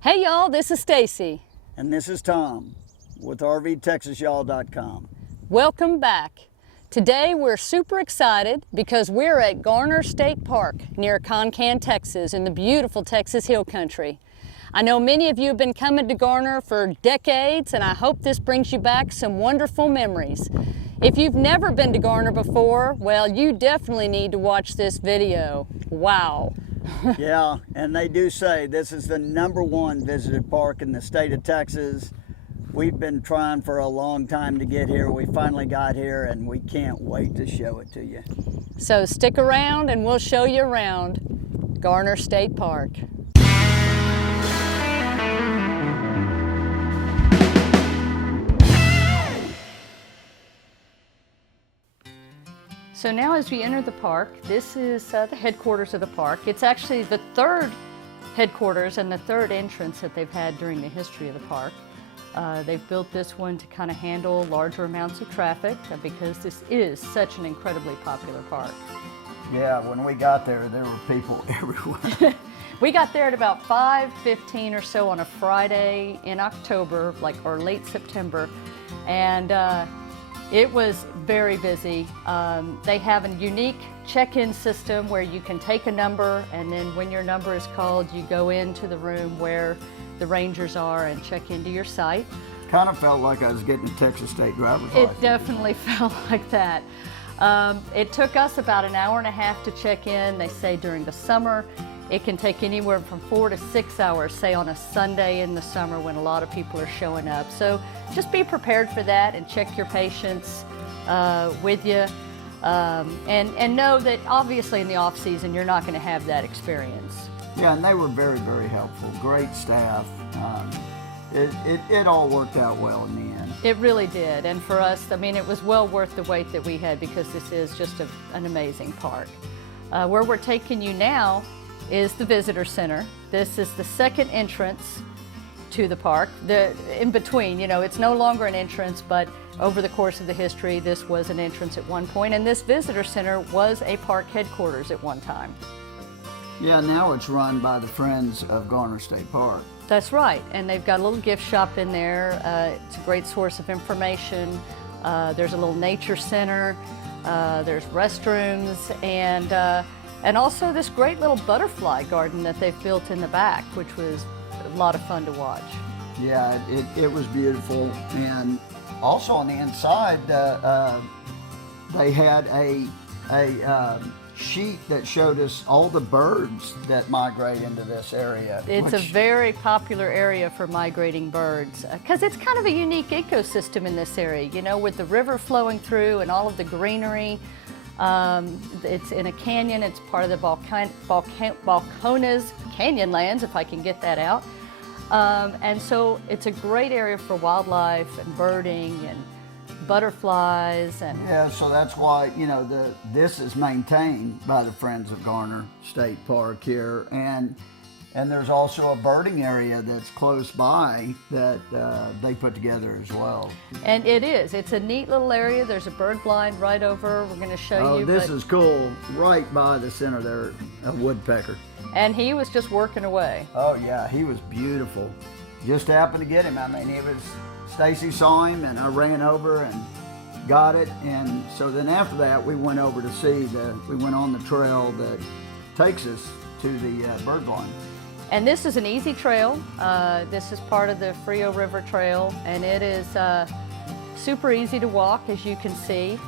Hey y'all, this is Stacy. And this is Tom with RVTexasYall.com. Welcome back. Today we're super excited because we're at Garner State Park near Concan, Texas in the beautiful Texas Hill Country. I know many of you have been coming to Garner for decades, and I hope this brings you back some wonderful memories. If you've never been to Garner before, well, you definitely need to watch this video. Wow. Yeah, and they do say this is the #1 visited park in the state of Texas. We've been trying for a long time to get here. We finally got here, and we can't wait to show it to you. So stick around and we'll show you around Garner State Park. So now as we enter the park, this is the headquarters of the park. It's actually the third headquarters and the third entrance that they've had during the history of the park. They've built this one to kind of handle larger amounts of traffic because this is such an incredibly popular park. Yeah, when we got there were people everywhere. We got there at about 5:15 or so on a Friday in October, or late September, and it was very busy. They have a unique check-in system where you can take a number, and then when your number is called, you go into the room where the rangers are and check into your site. Kind of felt like I was getting a Texas State driver's license. It definitely felt like that. It took us about an hour and a half to check in. They say during the summer, it can take anywhere from 4 to 6 hours, say on a Sunday in the summer when a lot of people are showing up. So just be prepared for that and check your patience with you. And know that obviously in the off season, you're not going to have that experience. Yeah, and they were very, very helpful. Great staff. It all worked out well in the end. It really did. And for us, I mean, it was well worth the wait that we had because this is just an amazing park. Where we're taking you now is the visitor center. This is the second entrance to the park. In between, it's no longer an entrance, but over the course of the history, this was an entrance at one point, and this visitor center was a park headquarters at one time. Yeah, now it's run by the Friends of Garner State Park. That's right, and they've got a little gift shop in there. It's a great source of information. There's a little nature center. There's restrooms, and also this great little butterfly garden that they've built in the back, which was a lot of fun to watch. Yeah, it was beautiful. And also on the inside, they had a sheet that showed us all the birds that migrate into this area. It's a very popular area for migrating birds because it's kind of a unique ecosystem in this area, with the river flowing through and all of the greenery. It's in a canyon. It's part of the Balcones Canyonlands, if I can get that out. And so it's a great area for wildlife and birding and butterflies. And yeah, so that's why, this is maintained by the Friends of Garner State Park here. And there's also a birding area that's close by that they put together as well. And it's a neat little area. There's a bird blind right over. We're going to show you. Oh, this is cool. Right by the center there, a woodpecker. And he was just working away. Oh yeah, he was beautiful. Just happened to get him. I mean, Stacy saw him and I ran over and got it. And so then after that, we went over to we went on the trail that takes us to the bird blind. And this is an easy trail. This is part of the Frio River Trail, and it is super easy to walk, as you can see.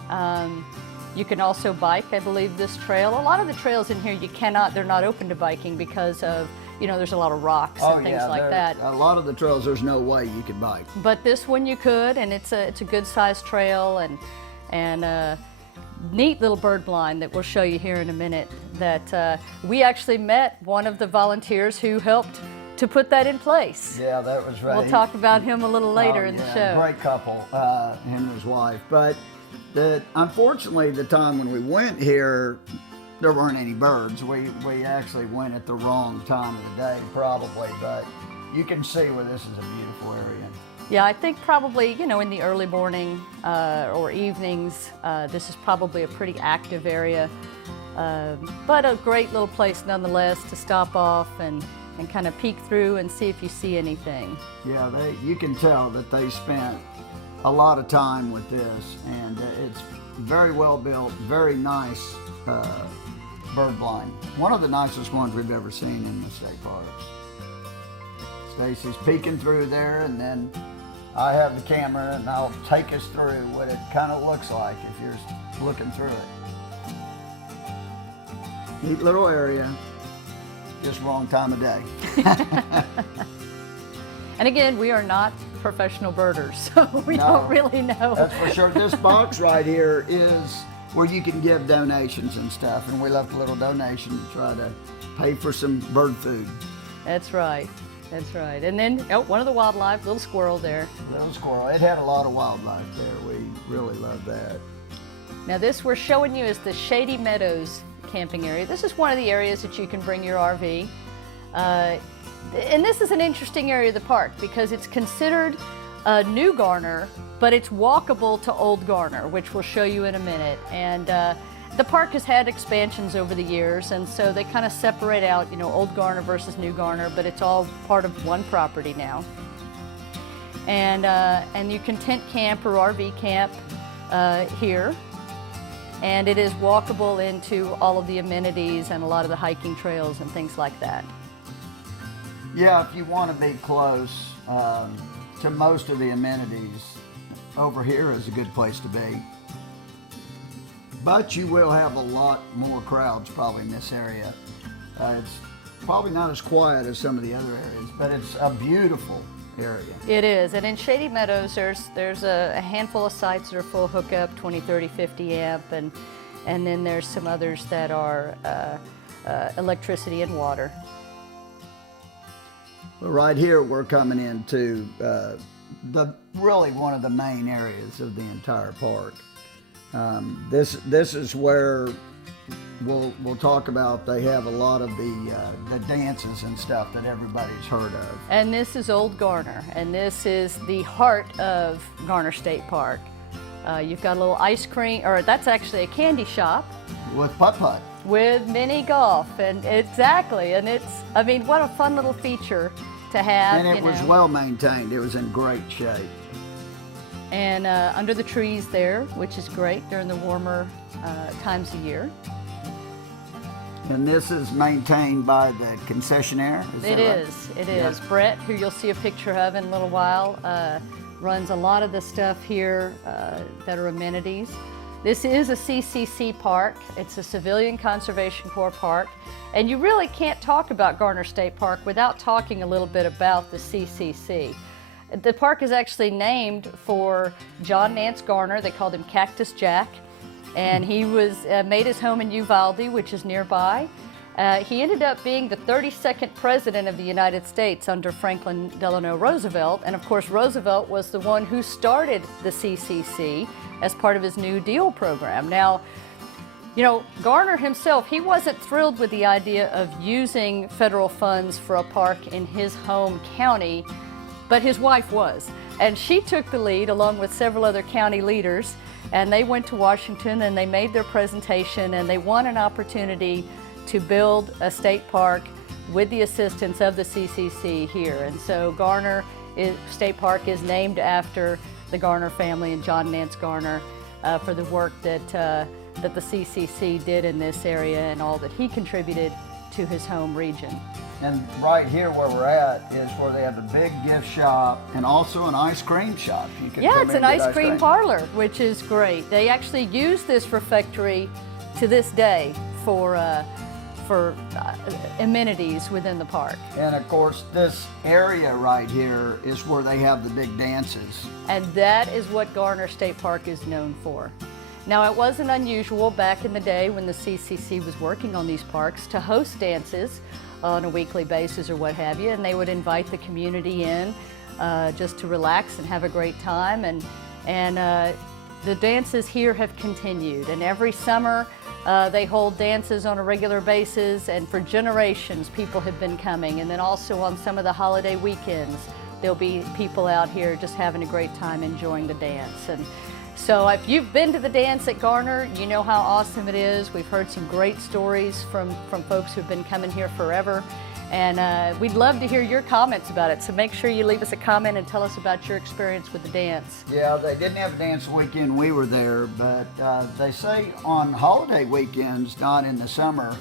You can also bike, I believe, this trail. A lot of the trails in here they're not open to biking because of, there's a lot of rocks and things like that. A lot of the trails, there's no way you could bike. But this one you could, and it's a good sized trail and neat little bird blind that we'll show you here in a minute that we actually met one of the volunteers who helped to put that in place. Yeah, that was right. We'll talk about him a little later in the show. Great couple, him and his wife. But unfortunately, the time when we went here, there weren't any birds. We actually went at the wrong time of the day, probably, but you can see where this is a beautiful area. Yeah, I think probably, in the early morning or evenings, this is probably a pretty active area, but a great little place nonetheless to stop off and and kind of peek through and see if you see anything. Yeah, you can tell that they spent a lot of time with this, and it's very well built, very nice bird blind. One of the nicest ones we've ever seen in the state parks. Stacy's peeking through there, and then I have the camera and I'll take us through what it kind of looks like if you're looking through it. Neat little area, just wrong time of day. And again, we are not professional birders, so we don't really know. That's for sure. This box right here is where you can give donations and stuff, and we left a little donation to try to pay for some bird food. That's right. That's right. And then, oh, one of the wildlife, little squirrel there. Little squirrel. It had a lot of wildlife there. We really love that. Now this we're showing you is the Shady Meadows camping area. This is one of the areas that you can bring your RV. And this is an interesting area of the park because it's considered New Garner, but it's walkable to Old Garner, which we'll show you in a minute. And the park has had expansions over the years, and so they kind of separate out, you know, Old Garner versus New Garner, but it's all part of one property now. And you can tent camp or RV camp here. And it is walkable into all of the amenities and a lot of the hiking trails and things like that. Yeah, if you want to be close to most of the amenities, over here is a good place to be. But you will have a lot more crowds probably in this area. It's probably not as quiet as some of the other areas, but it's a beautiful area. It is, and in Shady Meadows there's a handful of sites that are full hookup, 20, 30, 50 amp, and then there's some others that are electricity and water. Well, right here we're coming into really one of the main areas of the entire park. This is where we'll talk about. They have a lot of the dances and stuff that everybody's heard of. And this is Old Garner, and this is the heart of Garner State Park. You've got a little ice cream, or that's actually a candy shop. With putt-putt. With mini golf, and exactly, and I mean, what a fun little feature to have. And it was well maintained. It was in great shape. And under the trees there, which is great during the warmer times of year. And this is maintained by the concessionaire? It is. Yes. Brett, who you'll see a picture of in a little while, runs a lot of the stuff here that are amenities. This is a CCC park. It's a Civilian Conservation Corps park. And you really can't talk about Garner State Park without talking a little bit about the CCC. The park is actually named for John Nance Garner. They called him Cactus Jack. And he made his home in Uvalde, which is nearby. He ended up being the 32nd president of the United States under Franklin Delano Roosevelt. And of course, Roosevelt was the one who started the CCC as part of his New Deal program. Now, you know, Garner himself, he wasn't thrilled with the idea of using federal funds for a park in his home county, but his wife was. And she took the lead along with several other county leaders, and they went to Washington and they made their presentation, and they won an opportunity to build a state park with the assistance of the CCC here. And so Garner State Park is named after the Garner family and John Nance Garner for the work that the CCC did in this area and all that he contributed to his home region. And right here where we're at is where they have a big gift shop and also an ice cream shop. You can it's an ice cream parlor, which is great. They actually use this refectory to this day for amenities within the park. And of course, this area right here is where they have the big dances. And that is what Garner State Park is known for. Now, it wasn't unusual back in the day when the CCC was working on these parks to host dances on a weekly basis or what have you, and they would invite the community in just to relax and have a great time. And the dances here have continued, and every summer they hold dances on a regular basis, and for generations people have been coming. And then also on some of the holiday weekends there'll be people out here just having a great time enjoying the dance. And so if you've been to the dance at Garner, you know how awesome it is. We've heard some great stories from folks who've been coming here forever. And we'd love to hear your comments about it. So make sure you leave us a comment and tell us about your experience with the dance. Yeah, they didn't have a dance weekend we were there, but they say on holiday weekends, not in the summer,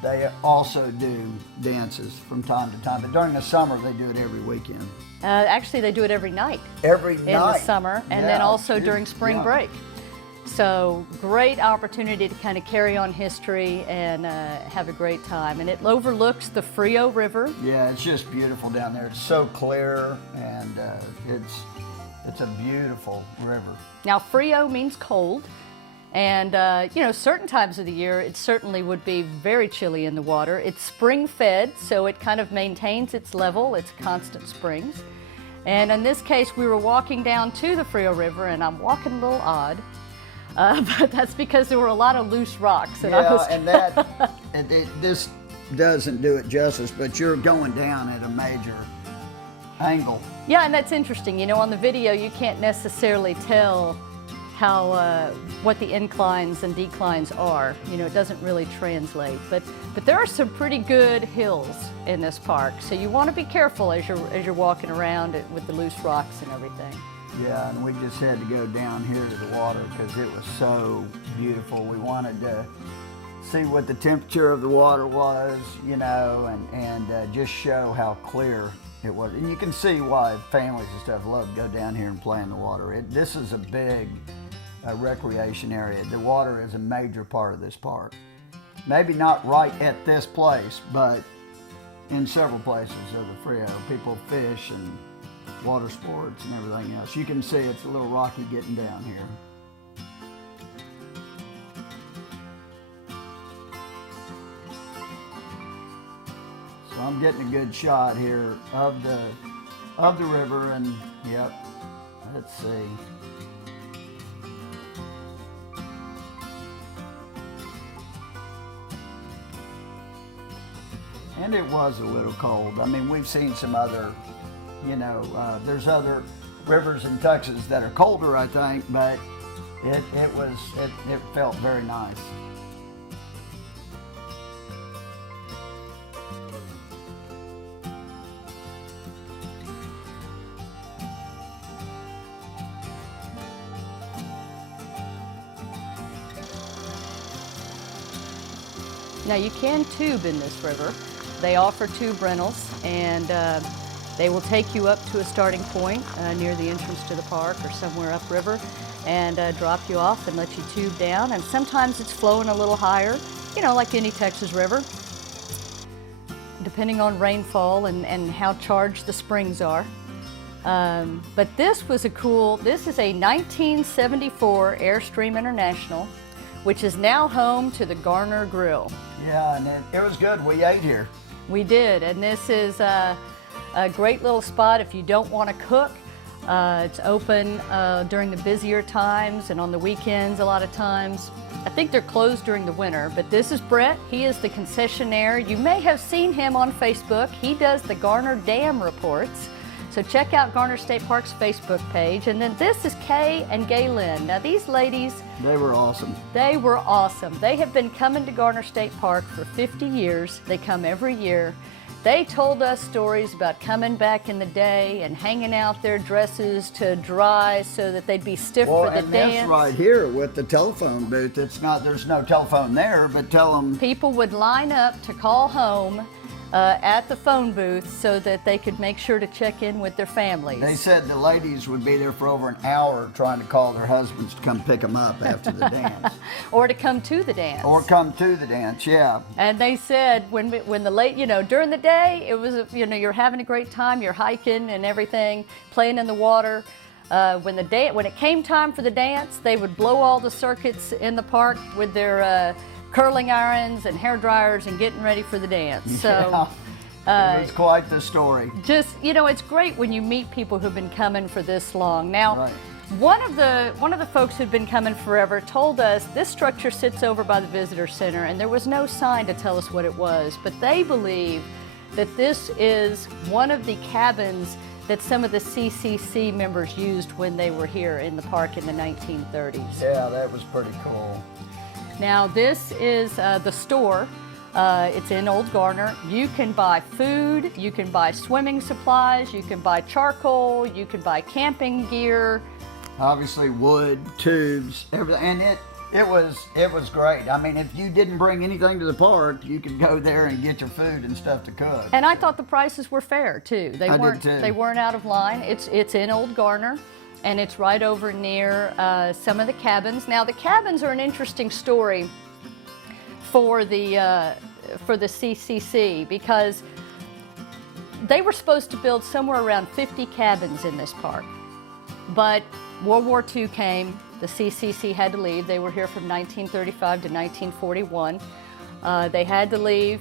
they also do dances from time to time. But during the summer, they do it every weekend. Actually, they do it every night. Every night. In the summer, and then also during spring break. So great opportunity to kind of carry on history and have a great time. And it overlooks the Frio River. Yeah, it's just beautiful down there. It's so clear, and it's a beautiful river. Now, Frio means cold. And, you know, certain times of the year, it certainly would be very chilly in the water. It's spring-fed, so it kind of maintains its level. It's constant springs. And in this case, we were walking down to the Frio River, and I'm walking a little odd. But that's because there were a lot of loose rocks. And this doesn't do it justice, but you're going down at a major angle. Yeah, and that's interesting. You know, on the video, you can't necessarily tell how what the inclines and declines are. You know, it doesn't really translate. But there are some pretty good hills in this park, so you want to be careful as you're walking around with the loose rocks and everything. Yeah, and we just had to go down here to the water because it was so beautiful. We wanted to see what the temperature of the water was, you know, and just show how clear it was. And you can see why families and stuff love to go down here and play in the water. This is a big recreation area. The water is a major part of this park. Maybe not right at this place, but in several places of the Frio. People fish and water sports and everything else. You can see it's a little rocky getting down here. So I'm getting a good shot here of the river, and yep, let's see. And it was a little cold. I mean, we've seen some other, you know, there's other rivers in Texas that are colder, I think, but it felt very nice. Now, you can tube in this river. They offer tube rentals, and they will take you up to a starting point near the entrance to the park or somewhere upriver and drop you off and let you tube down. And sometimes it's flowing a little higher, you know, like any Texas river, depending on rainfall and how charged the springs are. But this is a 1974 Airstream International, which is now home to the Garner Grill. Yeah, and it was good. We ate here. We did, and this is a great little spot if you don't want to cook. It's open during the busier times and on the weekends a lot of times. I think they're closed during the winter, but this is Brett. He is the concessionaire. You may have seen him on Facebook. He does the Garner Dam reports. So check out Garner State Park's Facebook page. And then this is Kay and Gaylyn. Now these ladies, they were awesome. They were awesome. They have been coming to Garner State Park for 50 years. They come every year. They told us stories about coming back in the day and hanging out their dresses to dry so that they'd be stiff for the dance. And that's right here with the telephone booth. There's no telephone there, but tell them. People would line up to call home at the phone booth so that they could make sure to check in with their families. They said the ladies would be there for over an hour trying to call their husbands to come pick them up after the dance. Or to come to the dance. Or come to the dance, yeah. And they said when the late, you know, during the day, it was, you know, you're having a great time, you're hiking and everything, playing in the water. When it came time for the dance, they would blow all the circuits in the park with their curling irons and hair dryers and getting ready for the dance. So it was quite the story. Just, you know, it's great when you meet people who've been coming for this long. Now, right. One of the folks who'd been coming forever told us this structure sits over by the visitor center, and there was no sign to tell us what it was, but they believe that this is one of the cabins that some of the CCC members used when they were here in the park in the 1930s. Yeah, that was pretty cool. Now this is the store. It's in Old Garner. You can buy food, you can buy swimming supplies, you can buy charcoal, you can buy camping gear. Obviously wood, tubes, everything, and it was great. I mean, if you didn't bring anything to the park, you could go there and get your food and stuff to cook. And I thought the prices were fair too. I did too. They weren't out of line. It's in Old Garner, and it's right over near some of the cabins. Now the cabins are an interesting story for the CCC, because they were supposed to build somewhere around 50 cabins in this park, but World War II came. The CCC had to leave. They were here from 1935 to 1941. They had to leave.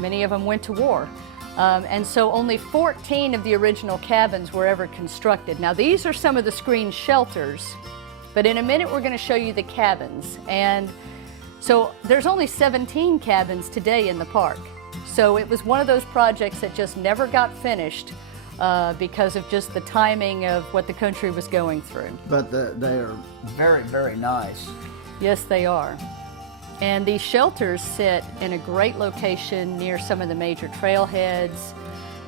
Many of them went to war. And so only 14 of the original cabins were ever constructed. Now these are some of the screen shelters, but in a minute we're going to show you the cabins. And so there's only 17 cabins today in the park. So it was one of those projects that just never got finished because of just the timing of what the country was going through. But they are very, very nice. Yes, they are. And these shelters sit in a great location near some of the major trailheads.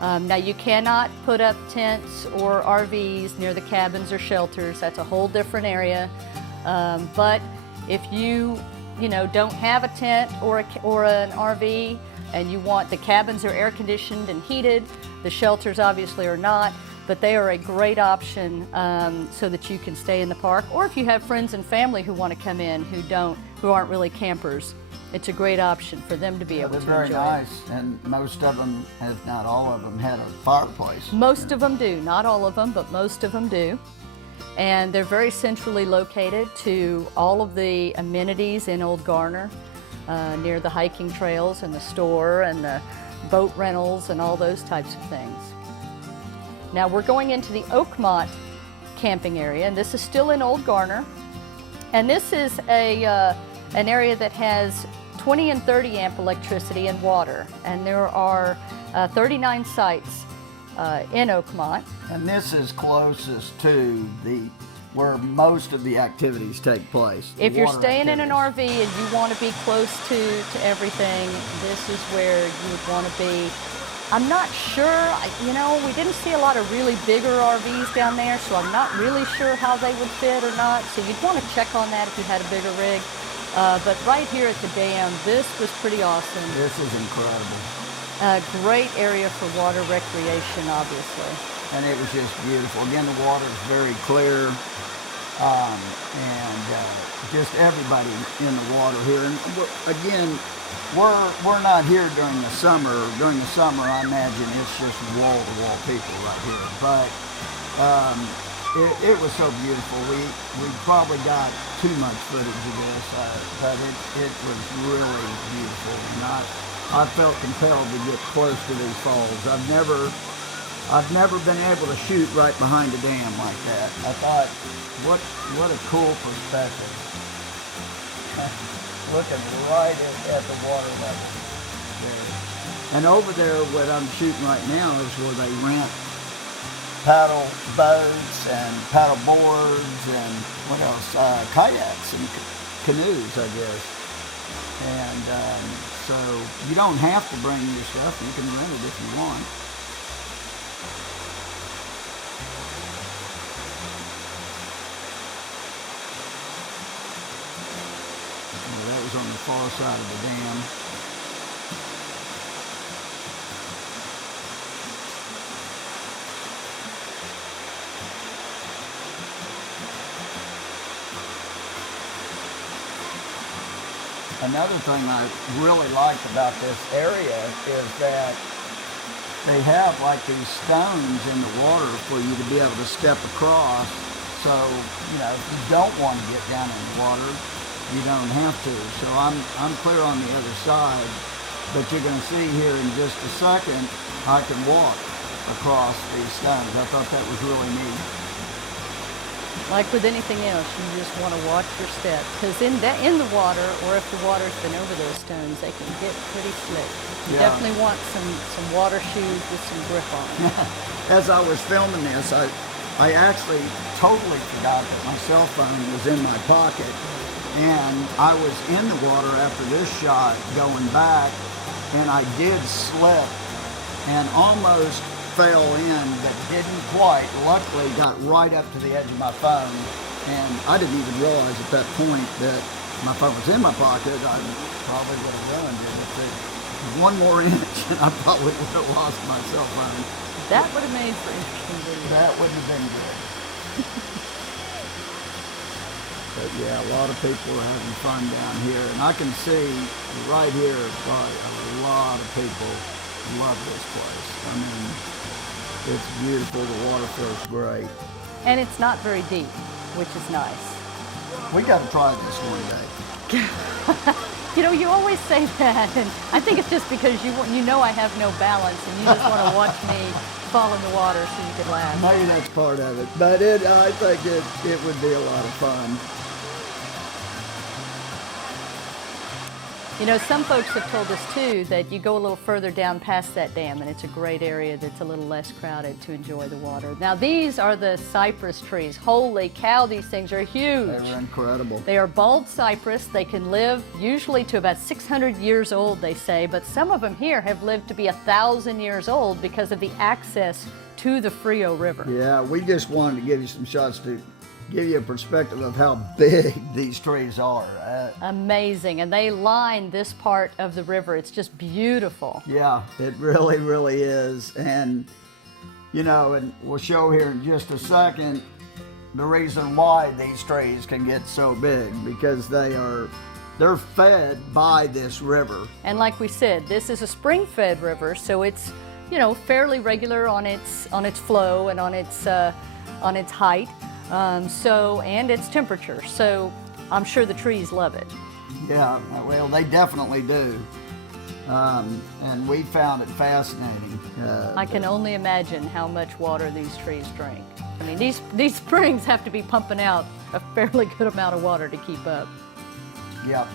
Now you cannot put up tents or RVs near the cabins or shelters. That's a whole different area. But if you don't have a tent or an RV, and you want, the cabins are air conditioned and heated, the shelters obviously are not, but they are a great option so that you can stay in the park. Or if you have friends and family who want to come in who aren't really campers, it's a great option for them to be able to enjoy. They're very nice, and most of them, if not all of them, had a fireplace. Most of them do, not all of them, but most of them do. And they're very centrally located to all of the amenities in Old Garner, near the hiking trails and the store and the boat rentals and all those types of things. Now we're going into the Oakmont camping area, and this is still in Old Garner. And this is an area that has 20 and 30 amp electricity and water. And there are 39 sites in Oakmont. And this is closest to where most of the activities take place. If you're staying in an RV and you want to be close to everything, this is where you would want to be. I'm not sure, we didn't see a lot of really bigger RVs down there, so I'm not really sure how they would fit or not. So you'd want to check on that if you had a bigger rig. But right here at the dam, this was pretty awesome. This is incredible. A great area for water recreation, obviously. And it was just beautiful. Again, the water is very clear, and just everybody in the water here. And again, we're not here during the summer. During the summer, I imagine it's just wall-to-wall people right here. But it was so beautiful. We probably got too much footage of this, but it was really beautiful. And I felt compelled to get close to these falls. I've never been able to shoot right behind a dam like that. I thought, what a cool perspective. Looking right at the water level there. And over there, what I'm shooting right now is where they rent paddle boats and paddle boards and what else? Kayaks and canoes, I guess. And so you don't have to bring your stuff. You can rent it if you want. That was on the far side of the dam. Another thing I really liked about this area is that they have like these stones in the water for you to be able to step across. So, if you don't want to get down in the water, you don't have to. So I'm clear on the other side, but you're going to see here in just a second, I can walk across these stones. I thought that was really neat. Like with anything else, you just want to watch your steps, because in the water, or if the water's been over those stones, they can get pretty slick. You definitely want some water shoes with some grip on them. As I was filming this, I actually totally forgot that my cell phone was in my pocket, and I was in the water after this shot going back, and I did slip and almost fell in, but didn't quite. Luckily, got right up to the edge of my phone, and I didn't even realize at that point that my phone was in my pocket. I probably would have ruined it. If it was one more inch, and I probably would have lost my cell phone. That would have made for interesting video. That wouldn't have been good. But yeah, a lot of people are having fun down here, and I can see right here why a lot of people love this place. I mean, it's beautiful, the water feels great. And it's not very deep, which is nice. We got to try this one day. You know, you always say that, and I think it's just because you know I have no balance, and you just want to watch me fall in the water so you can laugh. Maybe that's part of it, but I think it would be a lot of fun. You know, some folks have told us too that you go a little further down past that dam and it's a great area that's a little less crowded to enjoy the water. Now these are the cypress trees. Holy cow, these things are huge. They're incredible. They are bald cypress. They can live usually to about 600 years old, they say, but some of them here have lived to be 1,000 years old because of the access to the Frio River. Yeah, we just wanted to give you some shots to give you a perspective of how big these trees are. Amazing, and they line this part of the river. It's just beautiful. Yeah, it really, really is. And, you know, and we'll show here in just a second the reason why these trees can get so big, because they're fed by this river. And like we said, this is a spring-fed river, so it's, you know, fairly regular on its flow and on its height. And its temperature, so I'm sure the trees love it. Yeah, well, they definitely do. And we found it fascinating. I can only imagine how much water these trees drink. I mean, these springs have to be pumping out a fairly good amount of water to keep up. Yep.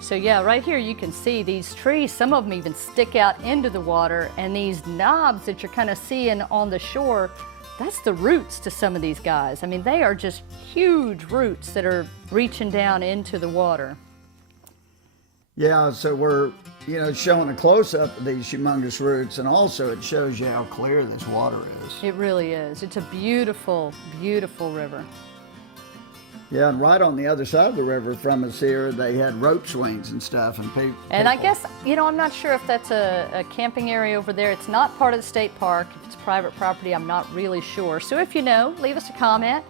So yeah, right here you can see these trees, some of them even stick out into the water, and these knobs that you're kind of seeing on the shore, that's the roots to some of these guys. I mean, they are just huge roots that are reaching down into the water. Yeah, so we're, you know, showing a close-up of these humongous roots, and also it shows you how clear this water is. It really is. It's a beautiful, beautiful river. Yeah, and right on the other side of the river from us here, they had rope swings and stuff, and people. And I guess, you know, I'm not sure if that's a camping area over there. It's not part of the state park. If it's private property, I'm not really sure. So if you know, leave us a comment.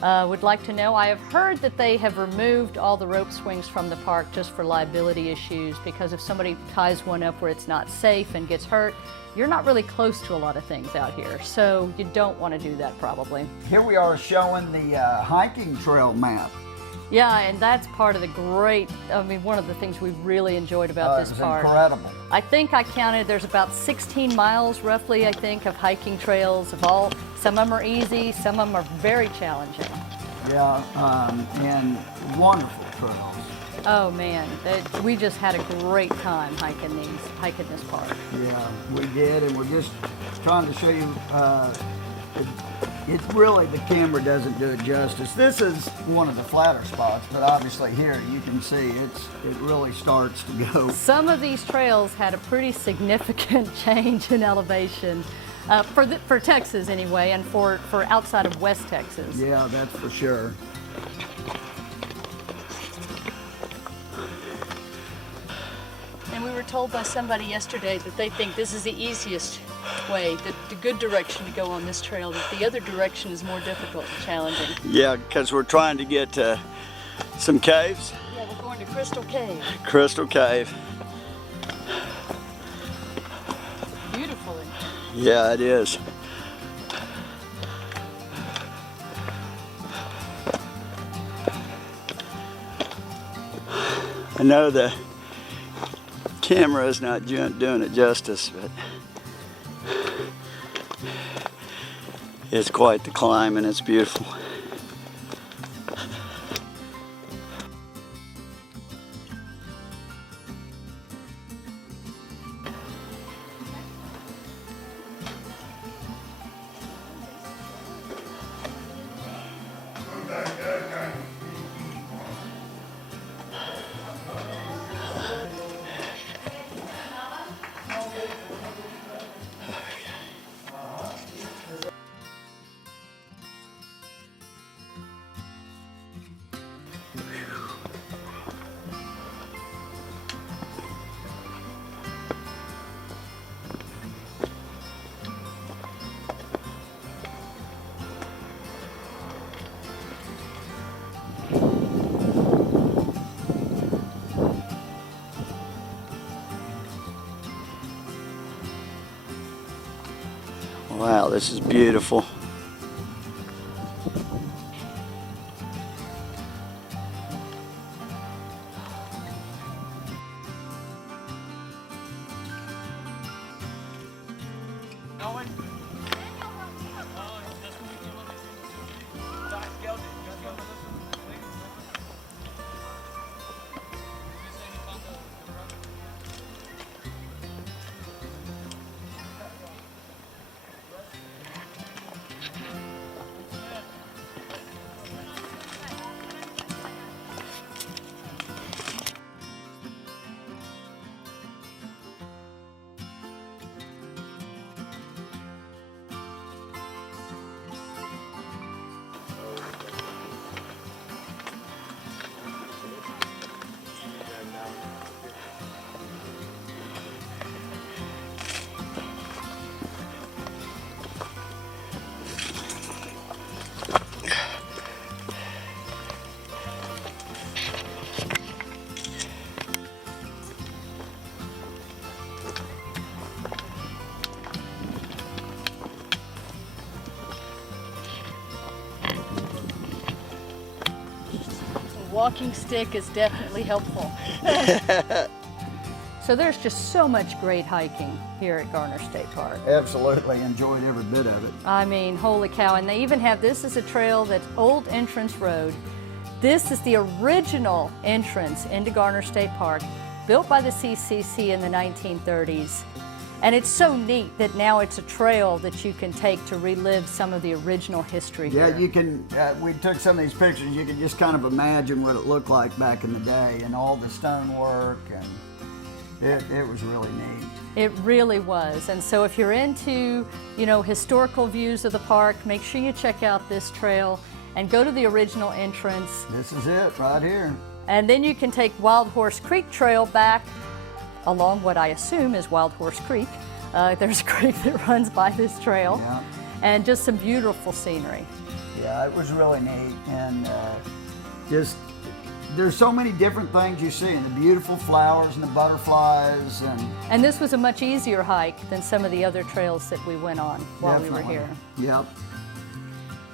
Would like to know. I have heard that they have removed all the rope swings from the park just for liability issues, because if somebody ties one up where it's not safe and gets hurt, you're not really close to a lot of things out here, so you don't want to do that probably. Here we are showing the hiking trail map. Yeah, and that's part of the great, I mean, one of the things we've really enjoyed about this park. Incredible. I think I counted, there's about 16 miles roughly, I think, of hiking trails of all. Some of them are easy, some of them are very challenging. Yeah, and wonderful trails. Oh man, we just had a great time hiking this park. Yeah, we did, and we're just trying to show you. It's really, the camera doesn't do it justice. This is one of the flatter spots, but obviously here you can see it really starts to go. Some of these trails had a pretty significant change in elevation for Texas anyway, and for outside of West Texas. Yeah, that's for sure. And we were told by somebody yesterday that they think this is the easiest way, the good direction to go on this trail, that the other direction is more difficult and challenging. Yeah, because we're trying to get to some caves. Yeah, we're going to Crystal Cave. Crystal Cave. Beautiful. Yeah, it is. I know the camera is not doing it justice, but it's quite the climb and it's beautiful. Wow, this is beautiful. Walking stick is definitely helpful. So there's just so much great hiking here at Garner State Park. Absolutely enjoyed every bit of it. I mean, holy cow. And they even have, this is a trail that's Old Entrance Road. This is the original entrance into Garner State Park, built by the CCC in the 1930s. And it's so neat that now it's a trail that you can take to relive some of the original history Yeah, here. you can, we took some of these pictures, you can just kind of imagine what it looked like back in the day and all the stonework, and it was really neat. It really was. And so if you're into, you know, historical views of the park, make sure you check out this trail and go to the original entrance. This is it right here. And then you can take Wild Horse Creek Trail back along what I assume is Wild Horse Creek. There's a creek that runs by this trail. Yeah. And just some beautiful scenery. Yeah, it was really neat, and just there's so many different things you see, and the beautiful flowers and the butterflies, And this was a much easier hike than some of the other trails that we went on while we were here. Yep.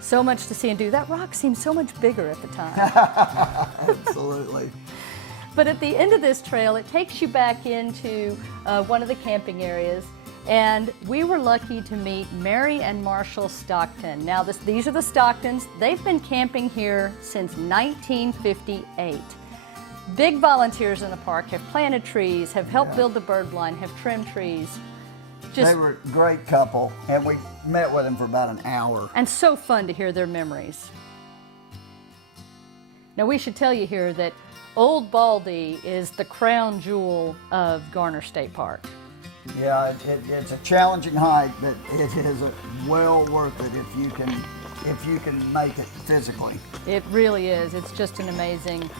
So much to see and do. That rock seemed so much bigger at the time. Absolutely. But at the end of this trail, it takes you back into one of the camping areas, and we were lucky to meet Mary and Marshall Stockton. Now, these are the Stocktons. They've been camping here since 1958. Big volunteers in the park, have planted trees, have helped build the bird blind, have trimmed trees. They were a great couple, and we met with them for about an hour. And so fun to hear their memories. Now, we should tell you here that Old Baldy is the crown jewel of Garner State Park. Yeah, it's a challenging hike, but it is well worth it if you can make it physically. It really is. It's just an amazing.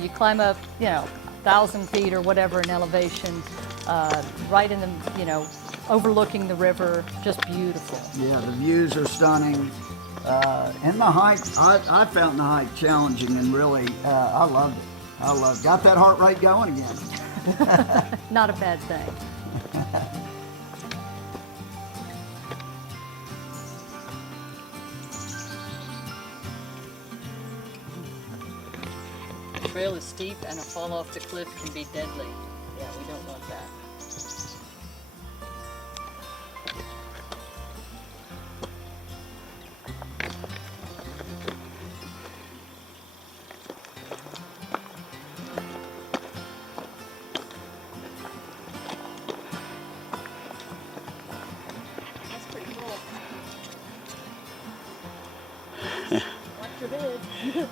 You climb up, 1,000 feet or whatever in elevation, right in the, overlooking the river. Just beautiful. Yeah, the views are stunning. And the hike, I found the hike challenging, and really, I loved it. Got that heart rate going again. Not a bad thing. The trail is steep and a fall off the cliff can be deadly. Yeah, we don't want that. Watch your head.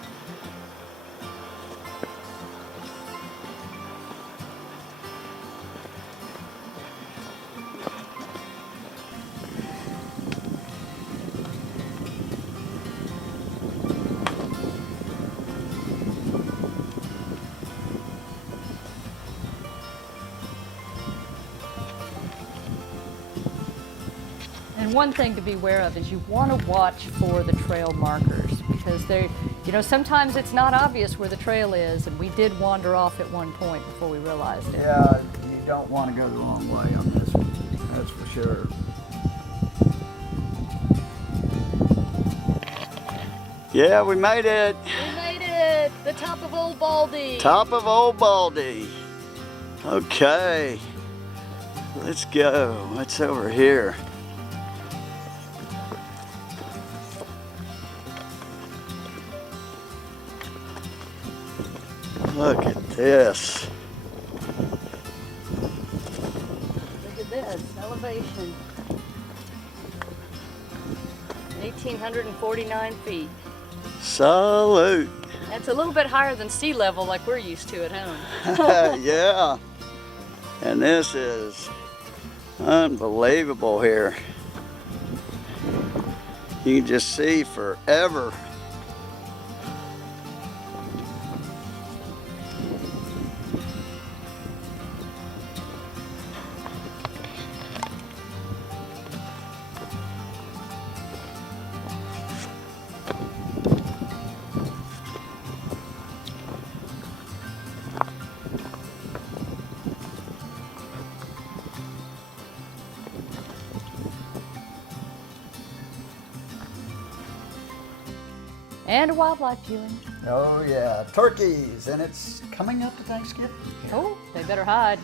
And one thing to be aware of is you want to watch for the trail markers, because they, sometimes it's not obvious where the trail is, and we did wander off at one point before we realized it. Yeah, you don't want to go the wrong way on this one, that's for sure. Yeah, we made it. We made it! The top of Old Baldy. Top of Old Baldy. Okay, let's go. What's over here? Look at this. Look at this elevation. 1,849 feet. Salute. That's a little bit higher than sea level like we're used to at home. Yeah. And this is unbelievable here. You can just see forever. And wildlife viewing. Oh yeah, turkeys, and it's coming up to Thanksgiving. Oh, they better hide.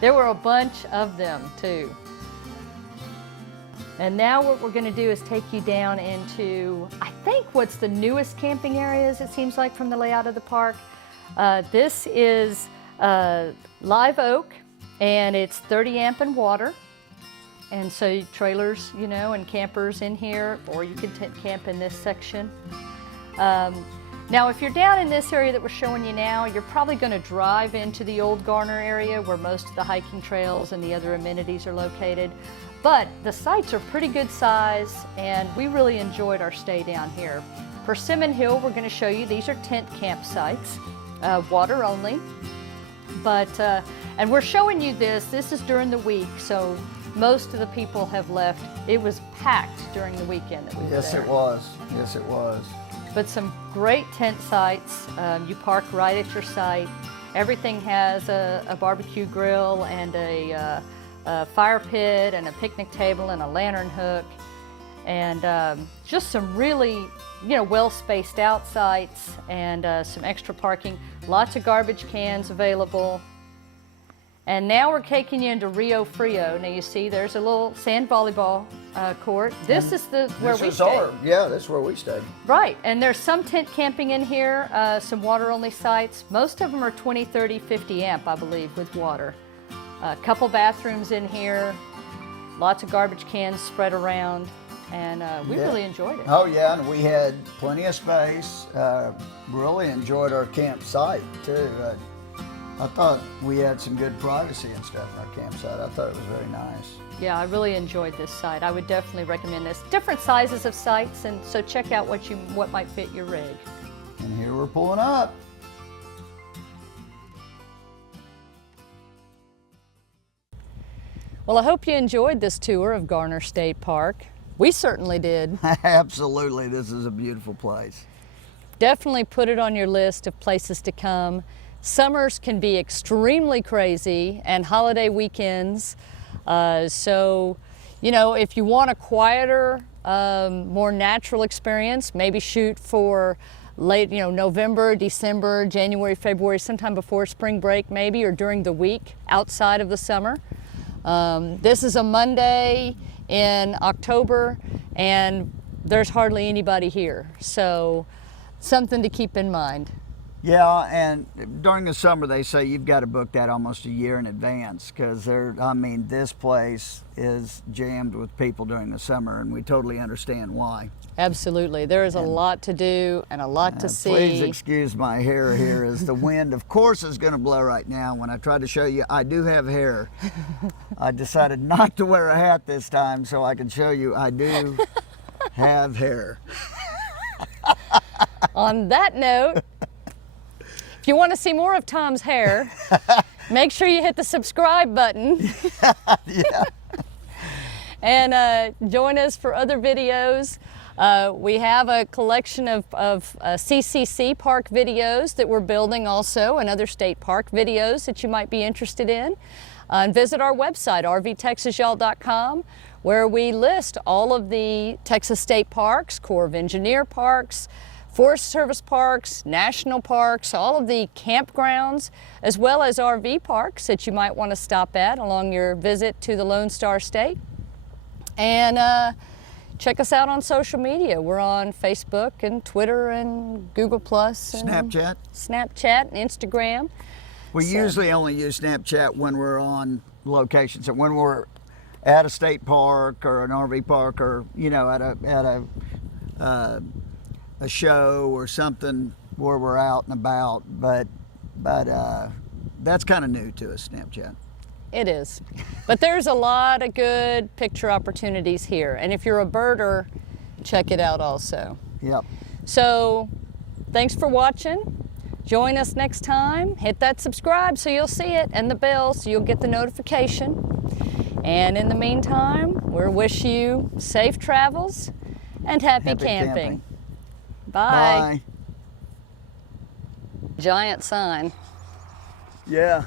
There were a bunch of them too. And now what we're going to do is take you down into, I think, what's the newest camping areas, it seems like, from the layout of the park. This is live oak, and it's 30 amp and water. And so trailers, you know, and campers in here, or you can camp in this section. Now, if you're down in this area that we're showing you now, you're probably going to drive into the old Garner area where most of the hiking trails and the other amenities are located. But the sites are pretty good size, and we really enjoyed our stay down here. Persimmon Hill, we're going to show you, these are tent campsites, water only. But, and we're showing you this is during the week, so most of the people have left. It was packed during the weekend that we were there. Yes, it was. Yes, it was. But some great tent sites. You park right at your site. Everything has a barbecue grill and a fire pit and a picnic table and a lantern hook. And just some really, you know, well spaced out sites and some extra parking. Lots of garbage cans available. And now we're taking you into Rio Frio. Now you see there's a little sand volleyball court. This is where we stayed. Yeah, this is where we stayed. Right, and there's some tent camping in here, some water-only sites. Most of them are 20, 30, 50 amp, I believe, with water. A couple bathrooms in here, lots of garbage cans spread around, and we really enjoyed it. Oh yeah, and we had plenty of space. Really enjoyed our campsite too. I thought we had some good privacy and stuff in our campsite. I thought it was very nice. Yeah, I really enjoyed this site. I would definitely recommend this. Different sizes of sites, and so check out what might fit your rig. And here we're pulling up. Well, I hope you enjoyed this tour of Garner State Park. We certainly did. Absolutely, this is a beautiful place. Definitely put it on your list of places to come. Summers can be extremely crazy, and holiday weekends. So, you know, if you want a quieter, more natural experience, maybe shoot for late, you know, November, December, January, February, sometime before spring break maybe, or during the week outside of the summer. This is a Monday in October, and there's hardly anybody here. So, something to keep in mind. Yeah, and during the summer they say you've got to book that almost a year in advance because I mean, this place is jammed with people during the summer, and we totally understand why. Absolutely, there is a lot to do and a lot to see. Please excuse my hair here as the wind, of course, is going to blow right now. When I tried to show you, I do have hair. I decided not to wear a hat this time so I can show you I do have hair. On that note, if you want to see more of Tom's hair, make sure you hit the subscribe button. Yeah. And join us for other videos. We have a collection of CCC park videos that we're building also, and other state park videos that you might be interested in. And visit our website, rvtexasyall.com, where we list all of the Texas state parks, Corps of Engineer parks, Forest Service parks, national parks, all of the campgrounds, as well as RV parks that you might want to stop at along your visit to the Lone Star State. And check us out on social media. We're on Facebook and Twitter and Google Plus and Snapchat and Instagram. We usually only use Snapchat when we're on location. So when we're at a state park or an RV park, or at a show or something where we're out and about. But that's kind of new to us, Snapchat. It is. But there's a lot of good picture opportunities here. And if you're a birder, check it out also. Yep. So thanks for watching. Join us next time. Hit that subscribe so you'll see it, and the bell so you'll get the notification. And in the meantime, we wish you safe travels and happy camping. Bye. Bye. Giant sign. Yeah.